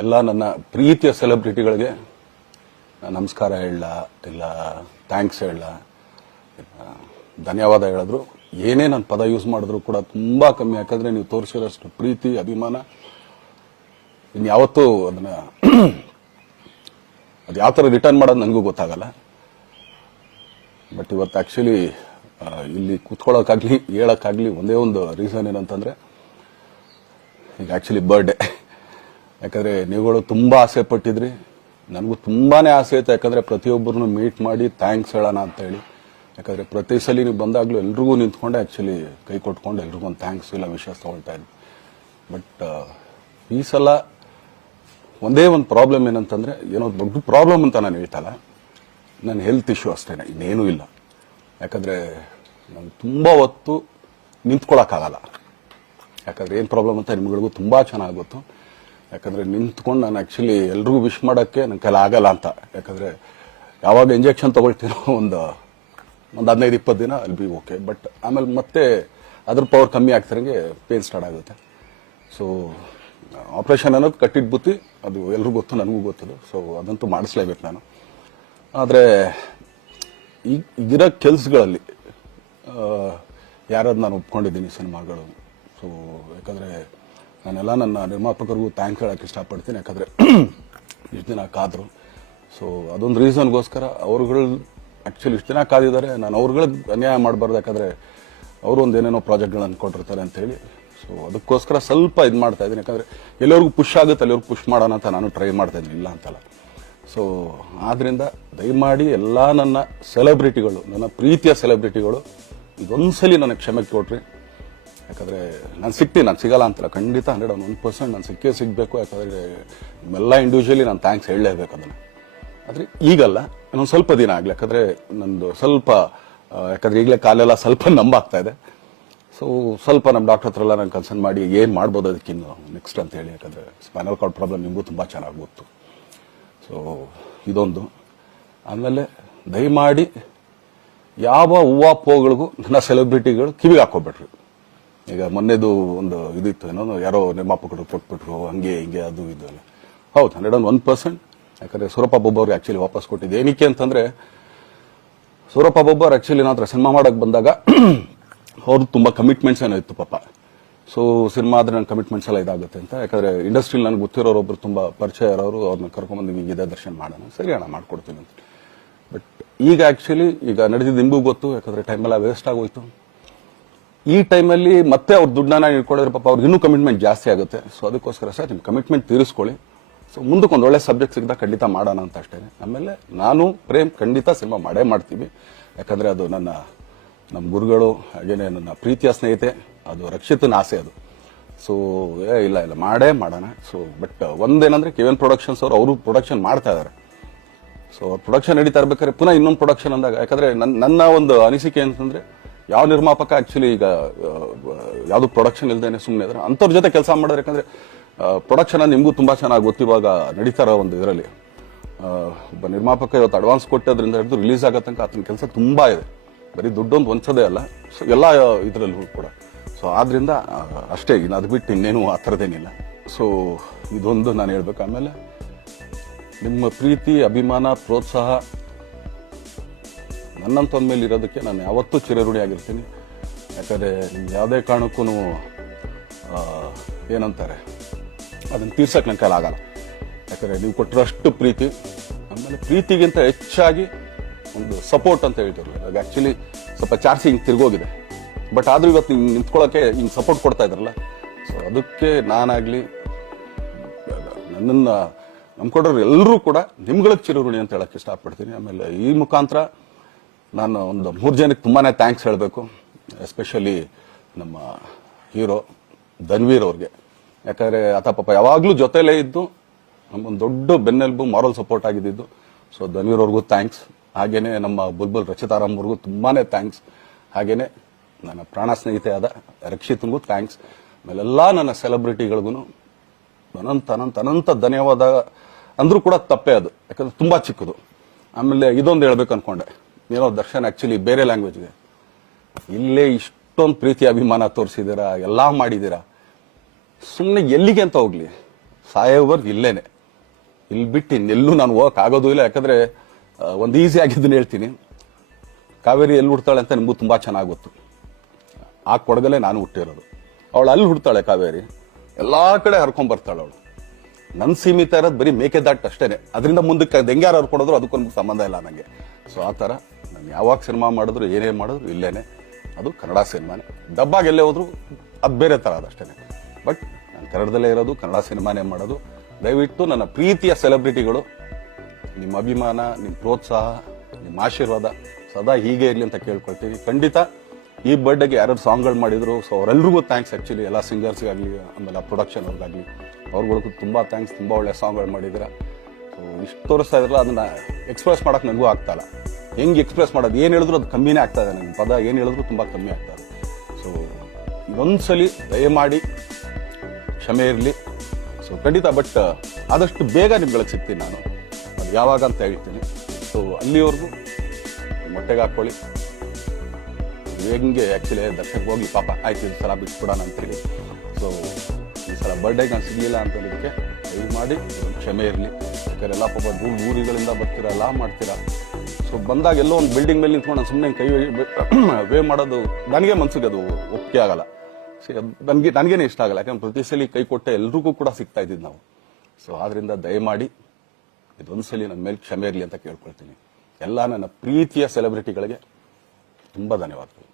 ಎಲ್ಲ ನನ್ನ ಪ್ರೀತಿಯ ಸೆಲೆಬ್ರಿಟಿಗಳಿಗೆ ನಮಸ್ಕಾರ ಹೇಳಲ್ಲ, ಇಲ್ಲ ಥ್ಯಾಂಕ್ಸ್ ಹೇಳಲ್ಲ, ಧನ್ಯವಾದ ಹೇಳಿದ್ರು ಏನೇ ನಾನು ಪದ ಯೂಸ್ ಮಾಡಿದ್ರು ಕೂಡ ತುಂಬಾ ಕಮ್ಮಿ. ಯಾಕಂದ್ರೆ ನೀವು ತೋರಿಸಿರೋಷ್ಟು ಪ್ರೀತಿ ಅಭಿಮಾನ ಇನ್ಯಾವತ್ತೂ ಅದನ್ನ ಅದು ಯಾವ ಥರ ರಿಟರ್ನ್ ಮಾಡೋದು ನನಗೂ ಗೊತ್ತಾಗಲ್ಲ. ಬಟ್ ಇವತ್ತು ಆಕ್ಚುಲಿ ಇಲ್ಲಿ ಕೂತ್ಕೊಳ್ಳೋಕ್ಕಾಗ್ಲಿ ಹೇಳೋಕ್ಕಾಗ್ಲಿ ಒಂದೇ ಒಂದು ರೀಸನ್ ಏನಂತಂದ್ರೆ ಈಗ ಆಕ್ಚುಲಿ ಬರ್ಡೇ. ಯಾಕಂದ್ರೆ ನೀವುಗಳು ತುಂಬಾ ಆಸೆ ಪಟ್ಟಿದ್ರಿ, ನನಗೂ ತುಂಬಾನೇ ಆಸೆ ಇತ್ತು. ಯಾಕಂದ್ರೆ ಪ್ರತಿಯೊಬ್ಬರನ್ನು ಮೀಟ್ ಮಾಡಿ ಥ್ಯಾಂಕ್ಸ್ ಹೇಳೋಣ ಅಂತ ಹೇಳಿ. ಯಾಕಂದ್ರೆ ಪ್ರತಿ ಸಲ ನೀವು ಬಂದಾಗ್ಲೂ ಎಲ್ರಿಗೂ ನಿಂತ್ಕೊಂಡೆ ಆಕ್ಚುಲಿ ಕೈ ಕೊಟ್ಕೊಂಡು ಎಲ್ರಿಗೂ ಒಂದು ಥ್ಯಾಂಕ್ಸ್ ಇಲ್ಲ ವಿಷಯ ತಗೊಳ್ತಾ ಇದ್ವಿ. ಬಟ್ ಈ ಸಲ ಒಂದೇ ಒಂದು ಪ್ರಾಬ್ಲಮ್ ಏನಂತಂದ್ರೆ, ಏನೋ ದೊಡ್ಡ ಪ್ರಾಬ್ಲಮ್ ಅಂತ ನಾನು ಹೇಳ್ತಲ್ಲ, ನನ್ನ ಹೆಲ್ತ್ ಇಶ್ಯೂ ಅಷ್ಟೇನೆ, ಇನ್ನೇನೂ ಇಲ್ಲ. ಯಾಕಂದ್ರೆ ನಂಗೆ ತುಂಬಾ ಹೊತ್ತು ನಿಂತ್ಕೊಳ್ಳೋಕ್ಕಾಗಲ್ಲ. ಯಾಕಂದ್ರೆ ಏನು ಪ್ರಾಬ್ಲಮ್ ಅಂತ ನಿಮ್ಗಳಿಗೂ ತುಂಬಾ ಚೆನ್ನಾಗಿ ಗೊತ್ತು. ಯಾಕಂದ್ರೆ ನಿಂತ್ಕೊಂಡು ನಾನು ಆಕ್ಚುಲಿ ಎಲ್ರಿಗೂ ವಿಶ್ ಮಾಡೋಕ್ಕೆ ನನ್ನ ಕೈಲಿ ಆಗಲ್ಲ ಅಂತ. ಯಾಕಂದ್ರೆ ಯಾವಾಗ ಇಂಜೆಕ್ಷನ್ ತಗೊಳ್ತೀನೋ ಒಂದು 15-20 ದಿನ ಅಲ್ಲಿ ಬಿ ಓಕೆ. ಬಟ್ ಆಮೇಲೆ ಮತ್ತೆ ಅದ್ರ ಪವರ್ ಕಮ್ಮಿ ಆಗ್ತಿರಂಗೆ ಪೇನ್ ಸ್ಟಾರ್ಟ್ ಆಗುತ್ತೆ. ಸೊ ಆಪರೇಷನ್ ಅನ್ನೋದು ಕಟ್ಟಿಟ್ಟು ಬುತ್ತಿ, ಅದು ಎಲ್ರಿಗೂ ಗೊತ್ತು, ನನಗೂ ಗೊತ್ತದು. ಸೊ ಅದಂತೂ ಮಾಡಿಸ್ಲೇಬೇಕು ನಾನು. ಆದರೆ ಈಗಿರೋ ಕೆಲಸಗಳಲ್ಲಿ ಯಾರಾದ್ರು ನಾನು ಒಪ್ಕೊಂಡಿದ್ದೀನಿ ಸಿನಿಮಾಗಳು. ಸೊ ಯಾಕಂದರೆ ನಾನೆಲ್ಲ ನನ್ನ ನಿರ್ಮಾಪಕರಿಗೂ ಥ್ಯಾಂಕ್ಸ್ ಹೇಳೋಕ್ಕೆ ಇಷ್ಟಪಡ್ತೀನಿ. ಯಾಕಂದರೆ ಇಷ್ಟು ದಿನ ಕಾದರು. ಸೊ ಅದೊಂದು ರೀಸನ್ಗೋಸ್ಕರ ಅವ್ರುಗಳು ಆ್ಯಕ್ಚುಲಿ ಇಷ್ಟು ದಿನ ಕಾದಿದ್ದಾರೆ. ನಾನು ಅವ್ರುಗಳಿಗೆ ಅನ್ಯಾಯ ಮಾಡಬಾರ್ದು. ಯಾಕಂದರೆ ಅವರು ಒಂದು ಏನೇನೋ ಪ್ರಾಜೆಕ್ಟ್ಗಳು ಅಂದ್ಕೊಂಡಿರ್ತಾರೆ ಅಂತೇಳಿ. ಸೊ ಅದಕ್ಕೋಸ್ಕರ ಸ್ವಲ್ಪ ಇದು ಮಾಡ್ತಾ ಇದ್ದೀನಿ. ಯಾಕಂದರೆ ಎಲ್ಲರಿಗೂ ಪುಷ್ ಆಗುತ್ತೆ ಅಲ್ಲಿವ್ರಿಗೆ ಪುಷ್ ಮಾಡೋಣ ಅಂತ ನಾನು ಟ್ರೈ ಮಾಡ್ತಾ ಇದ್ದೀನಿ, ಇಲ್ಲ ಅಂತಲ್ಲ. ಸೊ ಆದ್ದರಿಂದ ದಯಮಾಡಿ ಎಲ್ಲ ನನ್ನ ಸೆಲೆಬ್ರಿಟಿಗಳು, ನನ್ನ ಪ್ರೀತಿಯ ಸೆಲೆಬ್ರಿಟಿಗಳು, ಇದೊಂದ್ಸಲಿ ನನಗೆ ಕ್ಷಮೆ ಕೊಟ್ರಿ. ಯಾಕಂದರೆ ನಾನು ಸಿಗ್ತೀನಿ, ನಾನು ಸಿಗಲ್ಲ ಅಂತಲ್ಲ, ಖಂಡಿತ 101% ನಾನು ಸಿಗಬೇಕು. ಯಾಕಂದರೆ ನಿಮ್ಮೆಲ್ಲ ಇಂಡಿವಿಜುವಲಿ ನಾನು ಥ್ಯಾಂಕ್ಸ್ ಹೇಳಲೇಬೇಕು ಅದನ್ನು. ಆದರೆ ಈಗಲ್ಲ, ಇನ್ನೊಂದು ಸ್ವಲ್ಪ ದಿನ ಆಗಲಿ. ಯಾಕಂದರೆ ನಂದು ಸ್ವಲ್ಪ ಯಾಕಂದರೆ ಈಗಲೇ ಕಾಲೆಲ್ಲ ಸ್ವಲ್ಪ ನಂಬಾಗ್ತಾ ಇದೆ. ಸೊ ಸ್ವಲ್ಪ ನಮ್ಮ ಡಾಕ್ಟರ್ ಹತ್ರ ಎಲ್ಲ ನಾನು ಕನ್ಸರ್ನ್ ಮಾಡಿ ಏನು ಮಾಡ್ಬೋದು ಅದಕ್ಕಿನ್ನು ನೆಕ್ಸ್ಟ್ ಅಂತ ಹೇಳಿ. ಯಾಕಂದರೆ ಸ್ಪೈನಲ್ ಕಾರ್ಡ್ ಪ್ರಾಬ್ಲಮ್ ನಿಮಗೂ ತುಂಬ ಚೆನ್ನಾಗಿ ಗೊತ್ತು. ಸೊ ಇದೊಂದು. ಆಮೇಲೆ ದಯಮಾಡಿ ಯಾವ ಹೂವಾಪೋಗಳಿಗೂ ನನ್ನ ಸೆಲೆಬ್ರಿಟಿಗಳು ಕಿವಿಗೆ ಹಾಕೋಬೇಡ್ರಿ. ಈಗ ಮೊನ್ನೆದು ಒಂದು ಇದಿತ್ತು, ಏನೋ ಯಾರೋ ನಿರ್ಮಾಪಕರು ಕೊಟ್ಬಿಟ್ರು, ಹಂಗೆ ಹಿಂಗೆ ಅದು ಇದು ಎಲ್ಲ. ಹೌದು, 101%. ಯಾಕಂದರೆ ಸೂರಪ್ಪ ಬೊಬ್ಬ ಅವ್ರಿಗೆ ಆ್ಯಕ್ಚುಲಿ ವಾಪಸ್ ಕೊಟ್ಟಿದ್ದು ಏನಕ್ಕೆ ಅಂತಂದರೆ, ಸೂರಪ್ಪ ಬೊಬ್ಬ ಅವ್ರು ಆ್ಯಕ್ಚುಲಿ ನಾನು ಹತ್ರ ಸಿನಿಮಾ ಮಾಡೋಕ್ಕೆ ಬಂದಾಗ ಅವ್ರದ್ದು ತುಂಬ ಕಮಿಟ್ಮೆಂಟ್ಸ್ ಏನೋ ಇತ್ತು ಪಾಪ. ಸೊ ಸಿನಿಮಾ ಆದರೆ ನನ್ನ ಕಮಿಟ್ಮೆಂಟ್ಸ್ ಎಲ್ಲ ಇದಾಗುತ್ತೆ ಅಂತ. ಯಾಕಂದರೆ ಇಂಡಸ್ಟ್ರಿಲಿ ನನಗೆ ಗೊತ್ತಿರೋರೊಬ್ಬರು ತುಂಬ ಪರಿಚಯ ಇರೋರು, ಅವ್ರನ್ನ ಕರ್ಕೊಂಡ್ಬಂದು ಹಿಂಗಿದೆ ದರ್ಶನ ಮಾಡೋಣ, ಸರಿ ಅಣ್ಣ ಮಾಡ್ಕೊಡ್ತೀನಿ ಅಂತ. ಬಟ್ ಈಗ ಆ್ಯಕ್ಚುಲಿ ಈಗ ನಡೆದಿದ್ದು ನಿಮಗೂ ಗೊತ್ತು. ಯಾಕಂದರೆ ಟೈಮೆಲ್ಲ ವೇಸ್ಟ್ ಆಗೋಯ್ತು. ಈ ಟೈಮಲ್ಲಿ ಮತ್ತೆ ಅವ್ರ ದುಡ್ಡನ್ನ ಇಟ್ಕೊಡಿದ್ರೆ ಪಾಪ ಅವ್ರಿಗೆ ಇನ್ನೂ ಕಮಿಟ್ಮೆಂಟ್ ಜಾಸ್ತಿ ಆಗುತ್ತೆ. ಸೊ ಅದಕ್ಕೋಸ್ಕರ ಸರ್ ನಿಮ್ಮ ಕಮಿಟ್ಮೆಂಟ್ ತೀರಿಸ್ಕೊಳ್ಳಿ. ಸೊ ಮುಂದಕ್ಕೆ ಒಂದು ಒಳ್ಳೆ ಸಬ್ಜೆಕ್ಟ್ ಸಿಗ್ದಾಗ ಖಂಡಿತ ಮಾಡೋಣ ಅಂತ ಅಷ್ಟೇ. ಆಮೇಲೆ ನಾನು ಪ್ರೇಮ್ ಖಂಡಿತ ಸಿನಿಮಾ ಮಾಡೇ ಮಾಡ್ತೀವಿ. ಯಾಕಂದರೆ ಅದು ನಮ್ಮ ಗುರುಗಳು, ಹಾಗೇನೆ ನನ್ನ ಪ್ರೀತಿಯ ಸ್ನೇಹಿತೆ, ಅದು ರಕ್ಷಿತನ ಆಸೆ ಅದು. ಸೊ ಇಲ್ಲ ಮಾಡೇ ಮಾಡೋಣ. ಸೊ ಬಟ್ ಒಂದೇನಂದ್ರೆ KVN ಪ್ರೊಡಕ್ಷನ್ಸ್ ಅವರು ಪ್ರೊಡಕ್ಷನ್ ಮಾಡ್ತಾ ಇದ್ದಾರೆ. ಸೊ ಅವ್ರ ಪ್ರೊಡಕ್ಷನ್ ನಡೀತಾ ಇರ್ಬೇಕಾದ್ರೆ ಪುನಃ ಇನ್ನೊಂದು ಪ್ರೊಡಕ್ಷನ್ ಅಂದಾಗ, ಯಾಕಂದ್ರೆ ನನ್ನ ಒಂದು ಅನಿಸಿಕೆ ಅಂತಂದ್ರೆ, ಯಾವ ನಿರ್ಮಾಪಕ ಆಕ್ಚುಲಿ ಈಗ ಯಾವ್ದು ಪ್ರೊಡಕ್ಷನ್ ಇಲ್ದೇನೆ ಸುಮ್ಮನೆ ಇದ್ರೆ ಅಂಥವ್ರ ಜೊತೆ ಕೆಲಸ ಮಾಡಿದ್ರೆ, ಯಾಕಂದ್ರೆ ಪ್ರೊಡಕ್ಷನ್ ನಿಮಗೂ ತುಂಬಾ ಚೆನ್ನಾಗಿ ಗೊತ್ತು. ಇವಾಗ ನಡೀತಾ ಇರೋ ಒಂದು ಇದರಲ್ಲಿ ಒಬ್ಬ ನಿರ್ಮಾಪಕ ಇವತ್ತು ಅಡ್ವಾನ್ಸ್ ಕೊಟ್ಟೋದ್ರಿಂದ ಹಿಡಿದು ರಿಲೀಸ್ ಆಗೋ ತನಕ ಆತನ ಕೆಲಸ ತುಂಬಾ ಇದೆ. ಬರೀ ದುಡ್ಡೊಂದು ಒಂದ್ಸದೇ ಅಲ್ಲ, ಸೊ ಎಲ್ಲ ಇದರಲ್ಲೂ ಕೂಡ. ಸೊ ಆದ್ರಿಂದ ಅಷ್ಟೇ, ಇನ್ನು ಅದು ಬಿಟ್ಟು ಇನ್ನೇನು ಆ ಥರದ್ದೇನಿಲ್ಲ. ಸೊ ಇದೊಂದು ನಾನು ಹೇಳ್ಬೇಕು. ಆಮೇಲೆ ನಿಮ್ಮ ಪ್ರೀತಿ, ಅಭಿಮಾನ, ಪ್ರೋತ್ಸಾಹ ನನ್ನಂತ ಮೇಲೆ ಇರೋದಕ್ಕೆ ನಾನು ಯಾವತ್ತೂ ಚಿರಋಣಿಯಾಗಿರ್ತೀನಿ. ಯಾಕಂದರೆ ನಿಮ್ಗೆ ಯಾವುದೇ ಕಾರಣಕ್ಕೂ ಏನಂತಾರೆ ಅದನ್ನು ತೀರ್ಸಕ್ಕೆ ನನ್ನ ಕೈಲಾಗಲ್ಲ. ಯಾಕಂದರೆ ನೀವು ಕೊಟ್ಟಿರೋಷ್ಟು ಪ್ರೀತಿ, ಆಮೇಲೆ ಪ್ರೀತಿಗಿಂತ ಹೆಚ್ಚಾಗಿ ಒಂದು ಸಪೋರ್ಟ್ ಅಂತ ಹೇಳ್ತಿರಲ್ಲ, ಅದು ಆ್ಯಕ್ಚುಲಿ ಸ್ವಲ್ಪ ಚಾರ್ಜ್ ಹಿಂಗೆ ತಿರ್ಗೋಗಿದೆ. ಬಟ್ ಆದರೂ ಇವತ್ತು ಹಿಂಗೆ ನಿಂತ್ಕೊಳ್ಳೋಕ್ಕೆ ಹಿಂಗೆ ಸಪೋರ್ಟ್ ಕೊಡ್ತಾ ಇದ್ದಾರಲ್ಲ, ಸೊ ಅದಕ್ಕೆ ನಾನಾಗಲಿ ನನ್ನನ್ನು ನಂಬ್ಕೊಡೋರು ಎಲ್ಲರೂ ಕೂಡ ನಿಮ್ಗಳಿಗೆ ಚಿರಋಣಿ ಅಂತ ಹೇಳಕ್ಕೆ ಇಷ್ಟಪಡ್ತೀನಿ. ಆಮೇಲೆ ಈ ಮುಖಾಂತರ ನಾನು ಒಂದು 3 ಜನಕ್ಕೆ ತುಂಬಾ ಥ್ಯಾಂಕ್ಸ್ ಹೇಳಬೇಕು. ಎಸ್ಪೆಷಲಿ ನಮ್ಮ ಹೀರೋ ಧನ್ವೀರ್ ಅವ್ರಿಗೆ. ಯಾಕಂದರೆ ಆತ ಪಾಪ ಯಾವಾಗಲೂ ಜೊತೆಲೇ ಇದ್ದು ನಮ್ಮೊಂದು ದೊಡ್ಡ ಬೆನ್ನೆಲುಬು, ಮಾರಲ್ ಸಪೋರ್ಟ್ ಆಗಿದ್ದು. ಸೊ ಧನ್ವೀರ್ ಅವ್ರಿಗೂ ಥ್ಯಾಂಕ್ಸ್. ಹಾಗೇನೆ ನಮ್ಮ ಬುಲ್ಬುಲ್ ರಚಿತಾರಾಮ್ ಅವ್ರಿಗೂ ತುಂಬಾ ಥ್ಯಾಂಕ್ಸ್. ಹಾಗೇನೆ ನನ್ನ ಪ್ರಾಣ ಸ್ನೇಹಿತೆ ಆದ ರಕ್ಷಿತ್ನಿಗೂ ಥ್ಯಾಂಕ್ಸ್. ಆಮೇಲೆಲ್ಲ ನನ್ನ ಸೆಲೆಬ್ರಿಟಿಗಳಿಗೂ ಅನಂತ ಧನ್ಯವಾದ ಅಂದ್ರೂ ಕೂಡ ತಪ್ಪೇ ಅದು. ಯಾಕಂದ್ರೆ ತುಂಬಾ ಚಿಕ್ಕದು. ಆಮೇಲೆ ಇದೊಂದು ಹೇಳ್ಬೇಕು ಅನ್ಕೊಂಡೆ, ಏನೋ ದರ್ಶನ್ ಆಕ್ಚುಲಿ ಬೇರೆ ಲ್ಯಾಂಗ್ವೇಜ್ಗೆ ಇಲ್ಲೇ ಇಷ್ಟೊಂದು ಪ್ರೀತಿ ಅಭಿಮಾನ ತೋರಿಸಿದ್ದೀರಾ, ಎಲ್ಲ ಮಾಡಿದ್ದೀರಾ, ಸುಮ್ಮನೆ ಎಲ್ಲಿಗೆ ಅಂತ ಹೋಗ್ಲಿ. ಸಾಯೋವರ್ಗು ಇಲ್ಲೇನೆ, ಇಲ್ಲಿ ಬಿಟ್ಟು ಇನ್ನೆಲ್ಲೂ ನಾನು ಹೋಗಕ್ ಆಗೋದು ಇಲ್ಲ. ಯಾಕಂದ್ರೆ ಒಂದು ಈಸಿ ಆಗಿದ್ದನ್ನು ಹೇಳ್ತೀನಿ, ಕಾವೇರಿ ಎಲ್ಲಿ ಹುಡ್ತಾಳೆ ಅಂತ ನಿಮಗೂ ತುಂಬಾ ಚೆನ್ನಾಗಿ ಗೊತ್ತು. ಆ ಕೊಡಗಲ್ಲೇ ನಾನು ಹುಟ್ಟಿರೋದು. ಅವಳು ಅಲ್ಲಿ ಹುಡ್ತಾಳೆ ಕಾವೇರಿ, ಎಲ್ಲಾ ಕಡೆ ಹರ್ಕೊಂಡ್ ಬರ್ತಾಳೆ ಅವಳು. ನನ್ ಸೀಮಿತ ಇರೋದು ಬರೀ ಮೇಕೆದಾಟ್ ಅಷ್ಟೇನೆ, ಅದರಿಂದ ಮುಂದಕ್ಕೆ ಹೆಂಗ್ಯಾರು ಹರ್ಕೊಡೋದ್ರು ಅದಕ್ಕೊಂದು ಸಂಬಂಧ ಇಲ್ಲ ನನಗೆ. ಸೊ ಆ ತರ ನಾನು ಯಾವಾಗ ಸಿನಿಮಾ ಮಾಡಿದ್ರು ಏನೇ ಮಾಡಿದ್ರು ಇಲ್ಲೇನೆ, ಅದು ಕನ್ನಡ ಸಿನಿಮಾನೇ. ಡಬ್ಬಾಗಿ ಎಲ್ಲೇ ಹೋದ್ರು ಅದು ಬೇರೆ ತರ ಅದಷ್ಟೇನೆ. ಬಟ್ ನಾನು ಕನ್ನಡದಲ್ಲೇ ಇರೋದು, ಕನ್ನಡ ಸಿನಿಮಾನೇ ಮಾಡೋದು. ದಯವಿಟ್ಟು ನನ್ನ ಪ್ರೀತಿಯ ಸೆಲೆಬ್ರಿಟಿಗಳು, ನಿಮ್ಮ ಅಭಿಮಾನ, ನಿಮ್ಮ ಪ್ರೋತ್ಸಾಹ, ನಿಮ್ಮ ಆಶೀರ್ವಾದ ಸದಾ ಹೀಗೆ ಇರಲಿ ಅಂತ ಕೇಳ್ಕೊಳ್ತೀವಿ. ಖಂಡಿತ ಈ ಬರ್ಡೇಗೆ ಯಾರು ಸಾಂಗ್ಗಳು ಮಾಡಿದ್ರು, ಸೊ ಅವರೆಲ್ರಿಗೂ ಥ್ಯಾಂಕ್ಸ್. ಆಕ್ಚುಲಿ ಎಲ್ಲ ಸಿಂಗರ್ಸ್ಗಾಗಲಿ, ಆಮೇಲೆ ಪ್ರೊಡಕ್ಷನ್ ಅವ್ರಿಗಾಗಲಿ, ಅವ್ರುಗಳಿಗೂ ತುಂಬಾ ಥ್ಯಾಂಕ್ಸ್. ತುಂಬಾ ಒಳ್ಳೆ ಸಾಂಗ್ಗಳು ಮಾಡಿದಿರ. ಸೊ ಇಷ್ಟು ತೋರಿಸ್ತಾ ಇದ್ರಲ್ಲ, ಅದನ್ನ ಎಕ್ಸ್ಪ್ರೆಸ್ ಮಾಡಕ್ ನನಗೂ ಆಗ್ತಾ ಇಲ್ಲ. ಹೆಂಗೆ ಎಕ್ಸ್ಪ್ರೆಸ್ ಮಾಡೋದು, ಏನು ಹೇಳಿದ್ರು ಅದು ಕಮ್ಮಿನೇ ಆಗ್ತಾ ಇದೆ. ನನ್ನ ಪದ ಏನು ಹೇಳಿದ್ರು ತುಂಬಾ ಕಮ್ಮಿ ಆಗ್ತಾ ಇದೆ. ಸೊ ಇದೊಂದ್ಸಲಿ ದಯಮಾಡಿ ಕ್ಷಮೆ ಇರಲಿ. ಸೊ ಖಂಡಿತ, ಬಟ್ ಆದಷ್ಟು ಬೇಗ ನಿಮ್ಗಳಿಗೆ ಸಿಗ್ತೀನಿ ನಾನು, ಅದು ಯಾವಾಗ ಅಂತ ಹೇಳ್ತೀನಿ. ಸೊ ಅಲ್ಲಿವರೆಗೂ ಮೊಟ್ಟೆಗೆ ಹಾಕೊಳ್ಳಿ. ಹೆಂಗೆ ಆ್ಯಕ್ಚುಲಿ ದರ್ಶನಕ್ಕೆ ಹೋಗ್ಲಿ, ಪಾಪ ಆಯ್ತು ಈ ಸಲ ಬಿಟ್ಬಿಡೋಣ ಅಂತೇಳಿ. ಸೊ ಈ ಸಲ ಬರ್ಡೇಗೆ ನಾನು ಸಿಗಲಿಲ್ಲ ಅಂತೇಳೋದಕ್ಕೆ ದಯಮಾಡಿ ಕ್ಷಮೆ ಇರಲಿ. ಯಾಕಂದ್ರೆ ಎಲ್ಲ ಪಾಪ ಊರುಗಳಿಂದ ಬರ್ತೀರಾ, ಎಲ್ಲ ಮಾಡ್ತೀರಾ. ಸೊ ಬಂದಾಗ ಎಲ್ಲೋ ಒಂದು ಬಿಲ್ಡಿಂಗ್ ಮೇಲೆ ನಿಂತ್ಕೊಂಡು ನಾನು ಸುಮ್ಮನೆ ಕೈ ವೇ ಮಾಡೋದು ನನಗೆ ಮನ್ಸಿಗೆ ಅದು ಒಪ್ಪಿಗೆ ಆಗಲ್ಲ. ನನಗೇನೆ ಇಷ್ಟ ಆಗಲ್ಲ. ಯಾಕಂದ್ರೆ ಪ್ರತಿ ಸಲ ಕೈ ಕೊಟ್ಟೆ ಎಲ್ರಿಗೂ ಕೂಡ ಸಿಗ್ತಾ ಇದ್ದಿದ್ದು ನಾವು. ಸೊ ಆದ್ರಿಂದ ದಯಮಾಡಿ ಇದೊಂದ್ಸಲಿ ನನ್ನ ಮೇಲೆ ಕ್ಷಮೆ ಇರಲಿ ಅಂತ ಕೇಳ್ಕೊಳ್ತೀನಿ. ಎಲ್ಲ ನನ್ನ ಪ್ರೀತಿಯ ಸೆಲೆಬ್ರಿಟಿಗಳಿಗೆ ತುಂಬಾ ಧನ್ಯವಾದಗಳು.